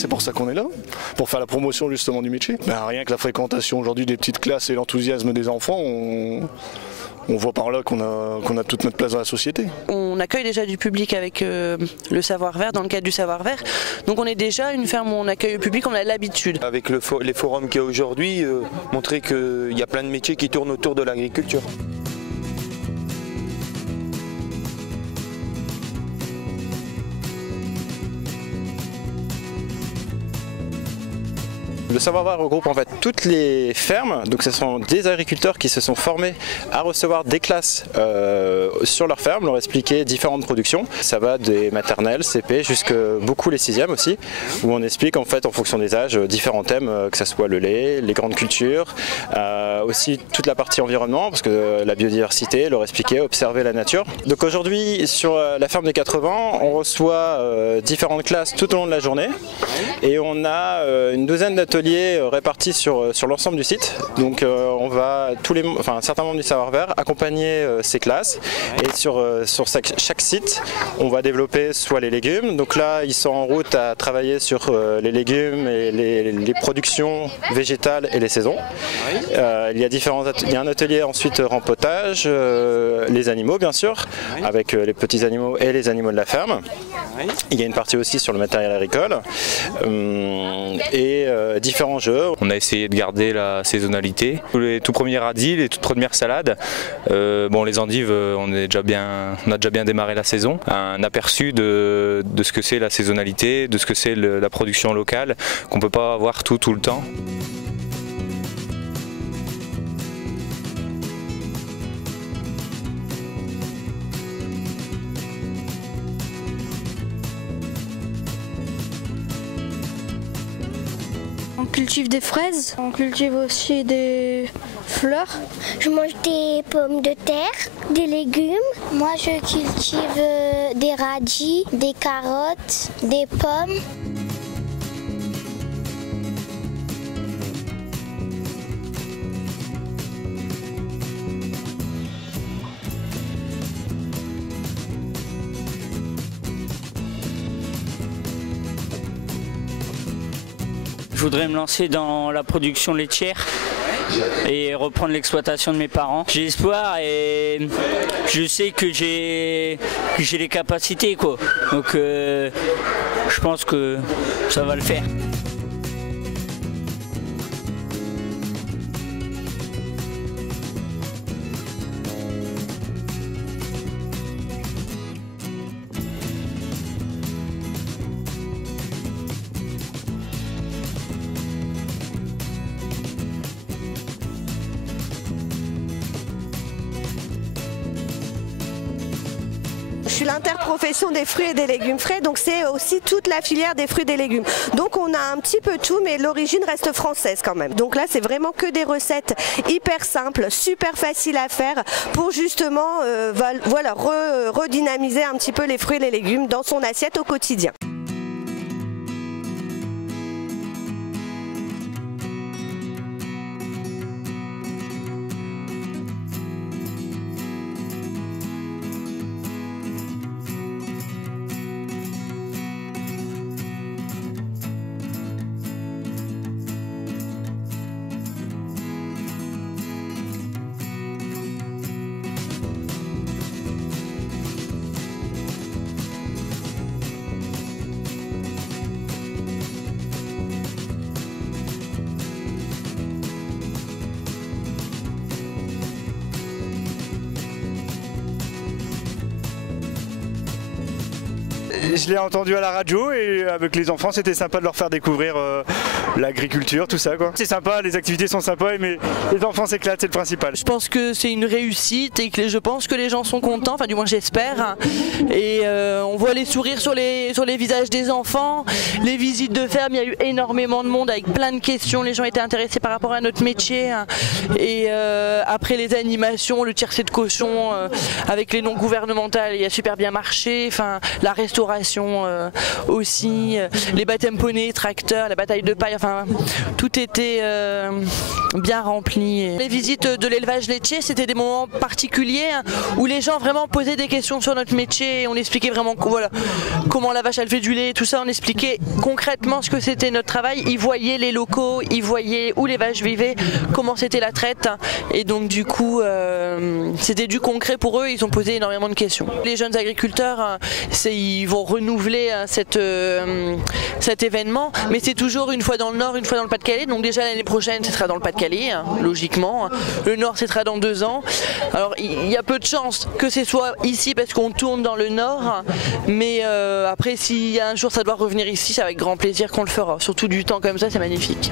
c'est pour ça qu'on est là, pour faire la promotion justement du métier. Ben, rien que la fréquentation aujourd'hui des petites classes et l'enthousiasme des enfants, on voit par là qu'on a toute notre place dans la société. On accueille déjà du public avec le savoir-faire, dans le cadre du savoir-faire. Donc on est déjà une ferme où on accueille le public, on a l'habitude. Avec les forums qu'il y a aujourd'hui, montrer qu'il y a plein de métiers qui tournent autour de l'agriculture. Le savoir-faire regroupe en fait toutes les fermes, donc ce sont des agriculteurs qui se sont formés à recevoir des classes sur leur ferme, leur expliquer différentes productions. Ça va des maternelles, CP, jusqu'à beaucoup les 6e aussi, où on explique en fait en fonction des âges différents thèmes, que ce soit le lait, les grandes cultures, aussi toute la partie environnement, parce que la biodiversité, leur expliquer, observer la nature. Donc aujourd'hui sur la ferme des 80, on reçoit différentes classes tout au long de la journée et on a une douzaine d'ateliers répartis sur l'ensemble du site. Donc on va un certain nombre du savoir-faire accompagner ces classes et sur chaque site on va développer soit les légumes, donc là ils sont en route à travailler sur les légumes et les productions végétales et les saisons. Il y a un atelier ensuite rempotage, les animaux bien sûr, avec les petits animaux et les animaux de la ferme. Il y a une partie aussi sur le matériel agricole et différents jeux. On a essayé de garder la saisonnalité. Les tout premiers radis, les toutes premières salades, bon les endives, on a déjà bien démarré la saison. Un aperçu de ce que c'est la saisonnalité, de ce que c'est la production locale, qu'on ne peut pas avoir tout le temps. On cultive des fraises, on cultive aussi des fleurs. Je mange des pommes de terre, des légumes. Moi je cultive des radis, des carottes, des pommes. Je voudrais me lancer dans la production laitière et reprendre l'exploitation de mes parents. J'ai espoir et je sais que j'ai les capacités quoi. Donc je pense que ça va le faire. Je suis l'interprofession des fruits et des légumes frais, donc c'est aussi toute la filière des fruits et des légumes. Donc on a un petit peu tout, mais l'origine reste française quand même. Donc là c'est vraiment que des recettes hyper simples, super faciles à faire pour justement voilà, redynamiser un petit peu les fruits et les légumes dans son assiette au quotidien. Je l'ai entendu à la radio et avec les enfants c'était sympa de leur faire découvrir l'agriculture, tout ça quoi. C'est sympa, les activités sont sympas mais les enfants s'éclatent, c'est le principal. Je pense que c'est une réussite et que je pense que les gens sont contents, enfin du moins j'espère. Et on voit les sourires sur les visages des enfants. Les visites de ferme, il y a eu énormément de monde avec plein de questions, les gens étaient intéressés par rapport à notre métier. Et après les animations, le tiercé de cochon avec les non gouvernementales, il a super bien marché. Enfin, la restauration aussi, les baptêmes poneys, tracteurs, la bataille de paille, enfin tout était bien rempli. Les visites de l'élevage laitier, c'était des moments particuliers où les gens vraiment posaient des questions sur notre métier. On expliquait vraiment comment la vache elle fait du lait, tout ça. On expliquait concrètement ce que c'était notre travail. Ils voyaient les locaux, ils voyaient où les vaches vivaient, comment c'était la traite. Et donc du coup, c'était du concret pour eux. Ils ont posé énormément de questions. Les jeunes agriculteurs, ils vont renouveler cet événement, mais c'est toujours une fois dans le Nord, une fois dans le Pas-de-Calais. Donc déjà l'année prochaine, ce sera dans le Pas-de-Calais, logiquement. Le Nord, ce sera dans 2 ans. Alors il y a peu de chances que ce soit ici parce qu'on tourne dans le Nord, mais après si un jour ça doit revenir ici, c'est avec grand plaisir qu'on le fera. Surtout du temps comme ça, c'est magnifique.